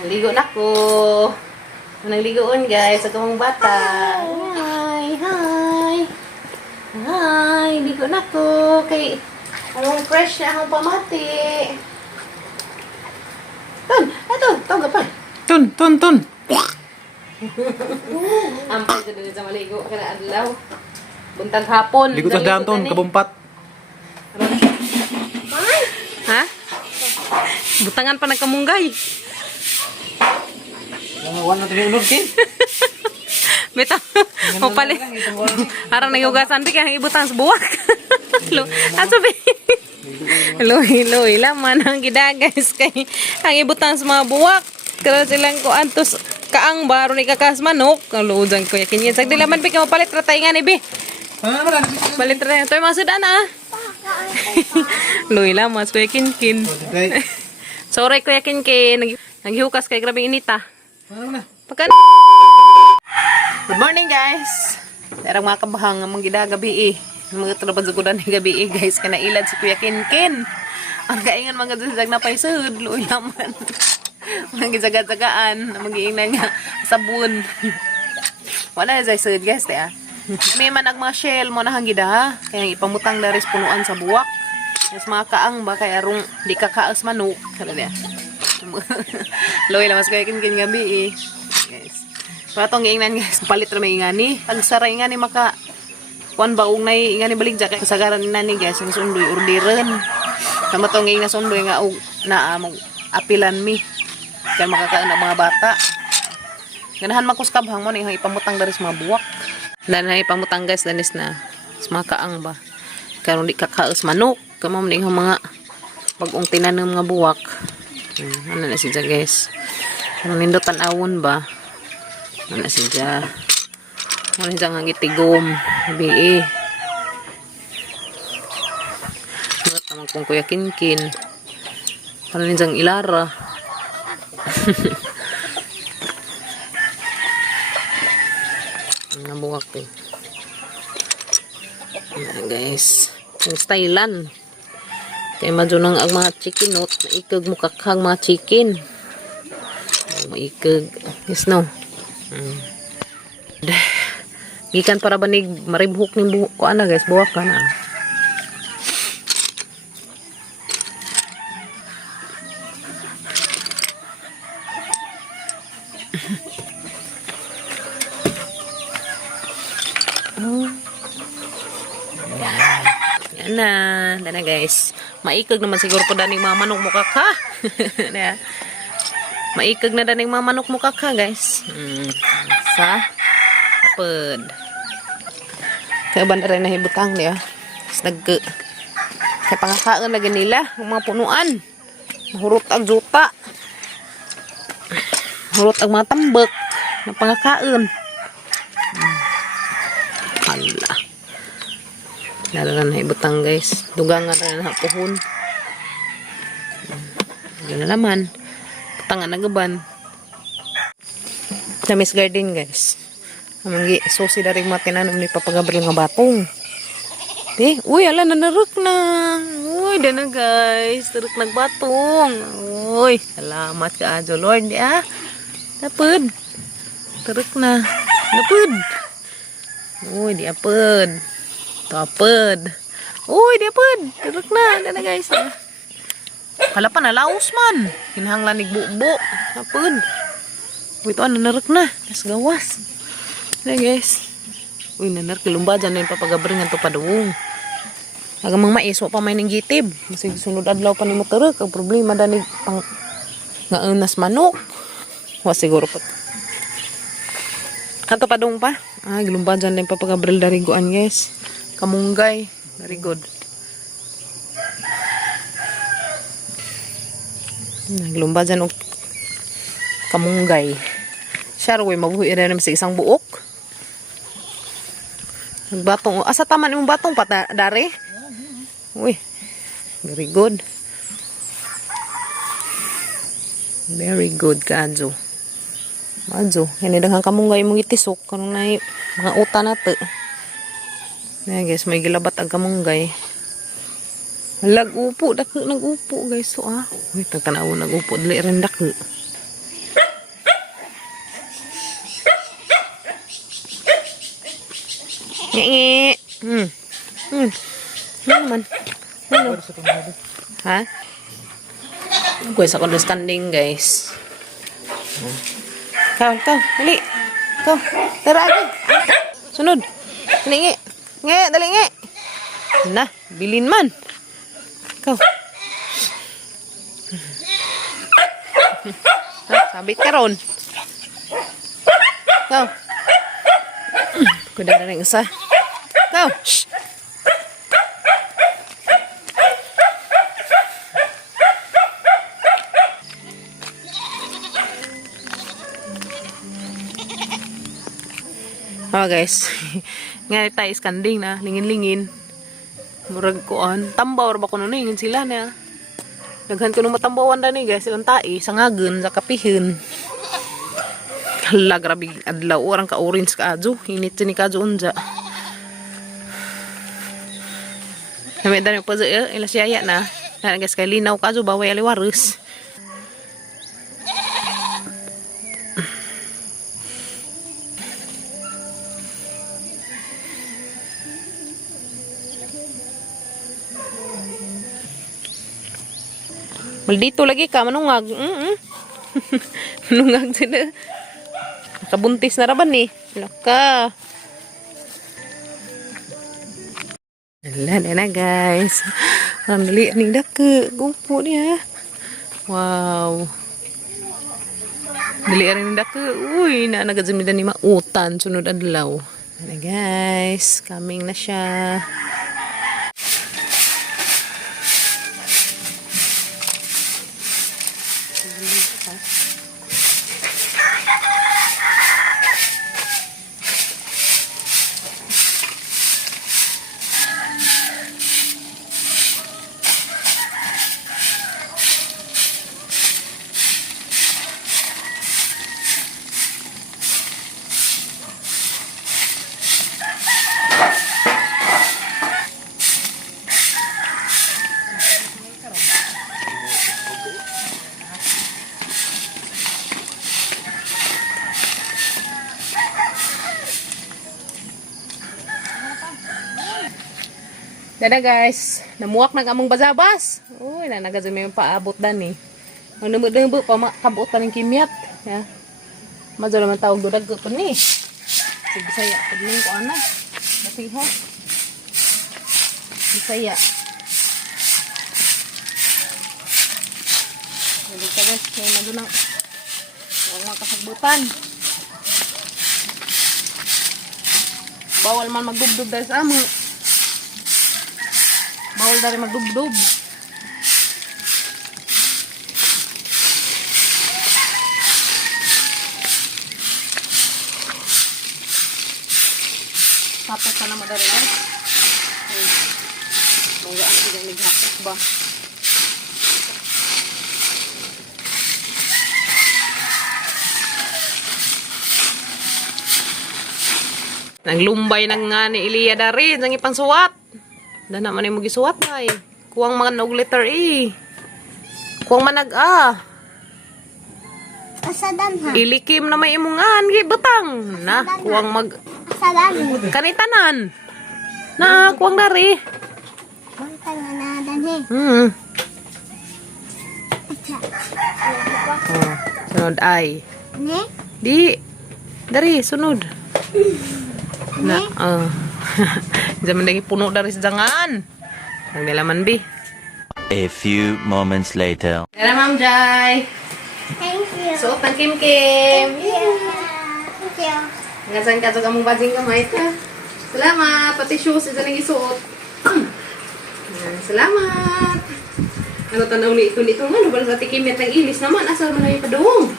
Naligo na ko. Nagligoon guys, sa kamong bata. Hi, hi. Hi, ligo na ko. Kay, anong fresh na akong pamati. Ton, ton pa. Ton. Ampay ko din sa maligo. Kana adlaw. Buntag hapon. Ligo sa daan ton, kabumpat. Ha? Butangan pa nagkamunggay. Wala na tinulog kin. Beta, mo pali. Arang naghugasan di kaya ibutang sa buwak. Asabi. Hello, laman ang gida guys kay ang ibutang sa mga buwak. Kaya silang ko antos kaang baro ni kakas manok. Ang luudan ko yakin yan. Sagdi laman bi ka mapalit ratay nga ni bi. Palit ratay. Toy masud ana. Loy laman ko yakin kin. Sorry ko yakin kin naghiukas kay grabe inita. Pagka good morning guys. Darang mga kabahang mga gida gabi mga trabaho sa kudan ni gabi guys kana ilad si Kuya Kinkin. Ang kaingan mga dasag na paisud luoy naman. Mga gisagat-sagaan magiing na nga sabon. Wala na sud guys ta. May man mga shell mo na hangida ha. Kaya ipamutang daris punuan sa buwak. Mas mga kaang ba kay arong di kakaas manok. Ano dia? Loy lang mas Kuya Kinkin gabi guys. Patong ingnan guys, palit ra may ingani. Pag saray ingani maka kuan baong nay ingani baligja kay kasagaran nani guys, ang sundoy orderan. Sama tong ingna sundoy nga na apilan mi. Kay makakaon ang mga bata. Ganahan man kus kabhang mo ni ipamutang dari sa mga buwak. Dan hay ipamutang guys danis na makaang ba. Karon di kakaos manok, kamo ni mga bagong tinanom nga buwak. Ano na siya guys. Ang nindotan awon ba? Ano siya? Ano siya nga gitigom? Habi Mga tamang kong Kuya Kinkin. Ano niya ilara? Nabuwak eh. Ayan guys. Ang stylan. Kaya madyo nang ang mga chicken note. Maikag mo kakhang mga chicken. Maikag. Yes no. Gikan para ba ni maribhok ni buhok ko ana guys. Buwak ka na. Yan na guys. Maikag naman siguro po daning mga manok mo kaka. Maikag na daning mga manok mo kaka guys. Sa kapad. Kaya banda rin nahibutang niya. Kaya pangakaon lagi nila. Ang mga punuan. Hurot ang juta. Hurot ang mga tambak. Ang pangakaon. Hala. Lala na ibutang guys. Dugangan rin na puhon. Yan na naman. Putangan na gaban. Sa Miss Garden guys. Amangi susi dari mga tinanom ni papagabril nga batong. Uy, ala nanaruk na. Uy, dana guys. Taruk nagbatong. Uy, salamat ka ajo Lord. Napud. Taruk na. Napud. Uy, di apud. Tapod. Uy, di apod. Taruk na. Dana guys. Kala pa nalaos man. Hinahanglan ni bubo. Napud. Uy, ito nanaruk na. Nas gawas. Na guys. Uy, nanar kilumba dyan na yung papagabringan to paduong. Agamang mais, wa pa may ning gitib. Masig sunod adlaw pa ni mo taruk. Ang problema danig pang nga unas manok. Wa siguro pa. Ato padung pa. Gilumba dyan na yung papagabril dari guan guys. Kamunggay. Very good. Gilumba dyan og kamunggay. Sharwe, mabuhi rin naman sa isang buok. Nagbatong. Asa taman yung batong pa, Dari? Uy. Very good. Very good ka, Adjo. Adjo. Yan ilang kamunggay mong itisok. Kanong na mga uta na to. Ayan guys, may gilabat ang kamunggay. Nag-upo. Nag-upo guys. So Uy, tagtanaw nag-upo. Dali rin dako. Ngi. Ano naman? Ano? Ha? Gue sa kondos kanding, guys. Kau, dali. Kau, tara aja. Sunod. Dali, ngi. Ngi, dali, ngi. Nah, bilin man. Kau. Sabit ka ron. Kau. Kuda na rin isa. Kau. Shh. Oh guys, nga tayo iskanding na, lingin-lingin. Murag koan, tambaw ba ko nun ingin sila na. Naghan ko nung matambawan na ni guys, yung tai, sangagun, sa kapihin. Hala, grabe adlaw, orang ka-orange ka adjo, init ni ka adjo unja. Namit na po siya, ilas yaya na. Na guys, kay linaw ka adjo, baway aliwaris. Dito lagi ka, manungag. Manungag sila. Nakabuntis na raban eh. Laka. Wala na guys. Ang dali aning dake. Gumpo niya. Wow. Dali aning dake. Uy, naanagadzimidan ni mautan. Sunod adlaw. Wala guys. Coming na siya. Dada guys, namuwak na among bazabas. Uy, nanagadyan may paabot dan eh. Ang namudang pa makabot pa ng kimyat. Ya. Madyo naman tawag dodag ko ni. Sige saya, pagling ko ana. Basiha. Bisaya. Jadi ka guys, may madyo nang mga kasagbutan. Bawal man magdubdub dahil sa amo. Bawal dari magdubdub. Tapos ka na madari yan. Banggaan ko yung naghakot ba? Naglumbay nang nga ni Ilia dari. Nang ipang suwat. Dana man ay magisuwat na eh. Kuwang mga nog letter E. Kuwang manag A. Asadan ha. Ilikim na may imungan. Gibutang. Na, kuwang mag... Asadan. Kanitanan. Na, kuwang dari. Mantang na dan he. Oh, sunod ay. Ne? Di. Dari, sunod. Na, Zaman lagi puno dari sejangan. Ang nilaman bi. A few moments later. Tara Ma'am Jai. Thank you. Suot ng kim-kim. Thank you. Ngasan ka sa kamong bajing kamay ka. Salamat. Pati shoes ito nang isuot. Salamat. Ano tanaw ni ito nito? Ano ba sa tikimit ng ilis naman? Asal mo na yung padung?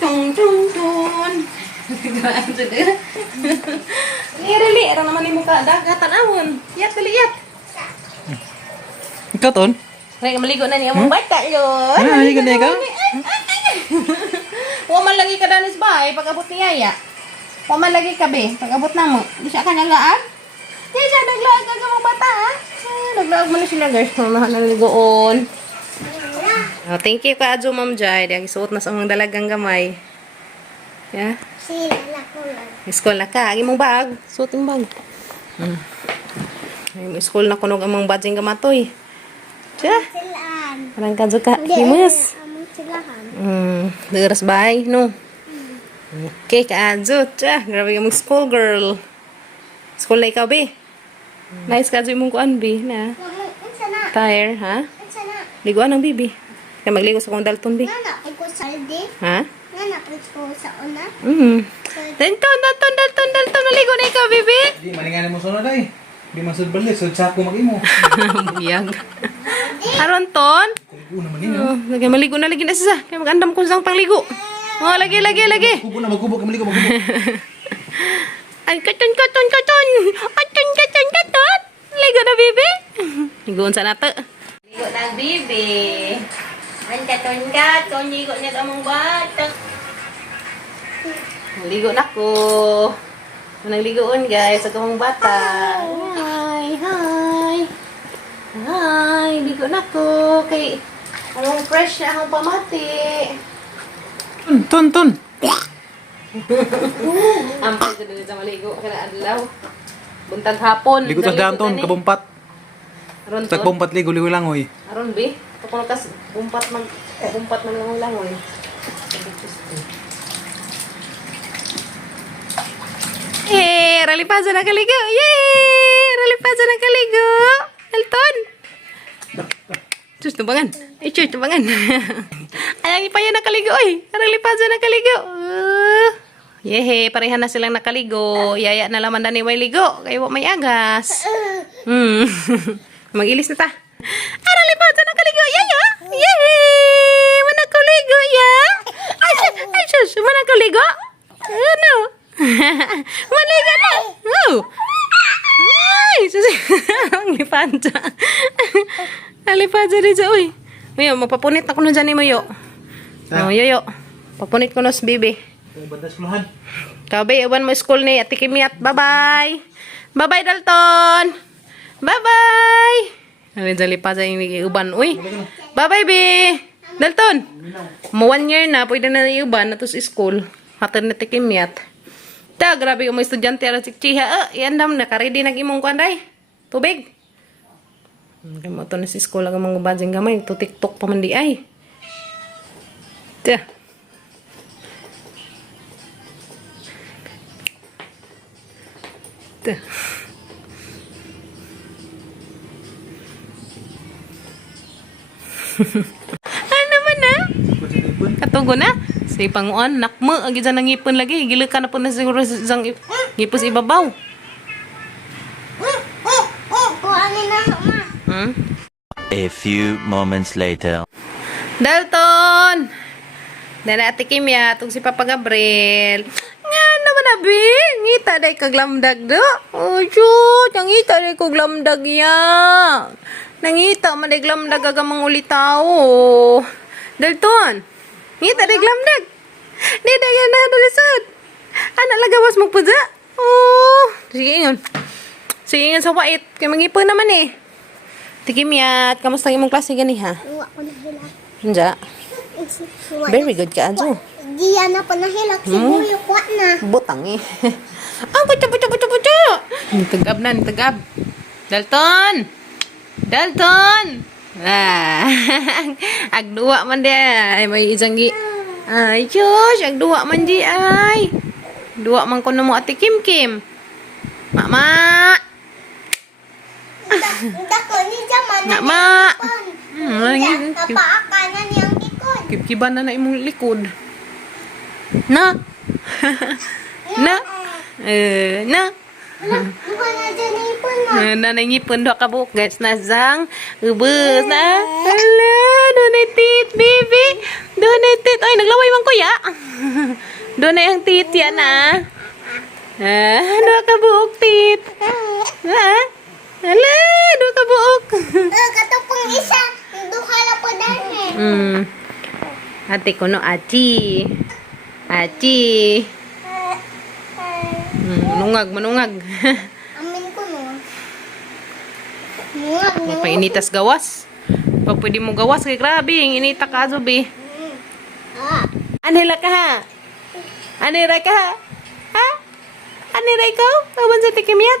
Tong tong tong. Gaan sudah. Dali, ara naman ni muka dagatan awon. Yat dali yat. Ikaw, Ton? Kaya maligo na niya mong bata yun. Maligo na ikaw? Huwag man lagi ka danis ba pag-abot ni Yaya. Huwag man lagi ka be, pag-abot na mo. Di siya ka naglaan? Di siya naglaan ka mong bata ha? Naglaan mo na sila guys. Mamahan na naligoon. Oh, thank you ka Adjo Ma'am Jai. Dahil isuot na sa mga dalagang gamay. Yeah. Sila na ko lang. School na ka. Agi mong bag. Suot yung bag. Ay, school na kunog among badjing kamatoy. Tiya. Silaan. Parang kadyo ka. Himas. Among silahan. Deras bay, no? Okay, kadyo. Tiya. Grabe ka mong school girl. School na ikaw, be. Nice kadyo mong kuan, be. Na. Unsa na? Tire, ha? Unsa na? Liguan ng bibi. Kaya magligo sa kong Dalton, be. Nana ko saldi. Ha? Nana ko sa una. Dalton, maligo na ikaw, bibi. Di, malinganin mo sunod ay. Di masud balik, sud sako mag-imo. Biyag. Aron, ton. Kuligo naman yun. Lagi maligo na lagi na siya. Kaya mag-andam ko sang pangligo. Oh, lagi. Kubo na, magkubo ka, maligo, magkubo. Ay, katon. Ligo na, bibi. Ligoon sa nato. Ligo na, bibi. Ang katon. Ligo niya among bata. Ligo na ko. Nagligoon, guys. Sa among bata. Hi. Ligo na ko. Kay, among fresh na akong pamati. Ton. Ampay ko dito sa maligo. Kaya adlaw. Buntag hapon. Ligo tas daan ton, kabumpat. Aron Sa to. kabumpat ligo, ligo lang oy. Aron be. Kapag kas bumpat man lang oy. Ralipaza na kaligo. Yay! Ralipaza na kaligo. Elton. Cus tubangan. Cus tubangan. Ayang ipaya na kaligo oy. Ralipaza na kaligo. Yehe, parehan na silang nakaligo. Yaya na laman na ni way ligo. Kayo may agas. Mag-ilis na ta. Arang lipat na kaligo, yaya. Yehe, manakaligo, ya. Ay, sus, manakaligo. Ano? Maligo na. Oh. Ay, sus. Ang lipat siya. Ang lipat siya rin siya, uy. Mayo, mapapunit ako na dyan ni Mayo. Oh, yoyo. Papunit ko na sa bibi. Bandas puluhan. Kabe, iwan mo school ni Ate Kimiat. Bye-bye. Bye-bye, Dalton. Bye-bye. Ano dyan lipa sa uban. Uy. Bye-bye, be. Dalton. Mo 1 year na. Pwede na iuban na to sa school. Hatid na Ate Kimiat. Ta, grabe yung mga estudyante. Aras chiha. Iandam na. Karedy nag-imong kuanday. Tubig. Kamo to na sa school. Ang mga badjing gamay. To TikTok pa man di ay. Ta. Ano man na? Katugo na? Say panguan, nakmo, agi dyan ang ngipon lagi. Gila ka na po na siguro sa ngipos ibabaw. Kuhanin na ma. A few moments later. Dalton! Dana Ate Kimya, itong si Papa Gabriel. Nga naman abi, ngita day kaglamdag do. Oh, shoot, ngita day kaglamdag ya. Nangita man day glamdag agamang ulitaw. Dalton, ngita day glamdag. Di day yan na dolisod. Anak lagawas magpudya. Oh, sige yun. Sige yun sa wait, kaya mangipon naman eh. Ate Kimya, kamusta yung klase gani ha? Uwa ko na hilak. Handa. Very good ka, Ajo. Diyan na pa nahilak. Siguro kuha na. Butang eh. Ah, puto. Nitagab na, nitagab. Dalton! Ah, agduwa man di ay. May isang ay, Diyos, agduwa man di ay. Duwa man ko na mo Ate Kim. Mama! Dako ni Jaman na Mama! Napaaka na niyang likod. Kibkiban na imong likod. Na? Na? Na? Bukan na dyan ipon mo. Nanangipon do ka buok guys na sang ubus na. Hala, donay tit baby. Donay tit. Ay naglaway man kuya. Donay ang tit yan ah. Do ka buok tit. Ha? Hala, do ka buok. Katupang isa. Duhala po dahil. Ate ko no achi. Manungag. Amin ko no. Muwag na. Painitas gawas. Pag pwede mo gawas kay grabe, ang inita ka azobi. Anila ka ha? Anira ka ha? Ha? Anira ikaw? Taban sa tikimiyat?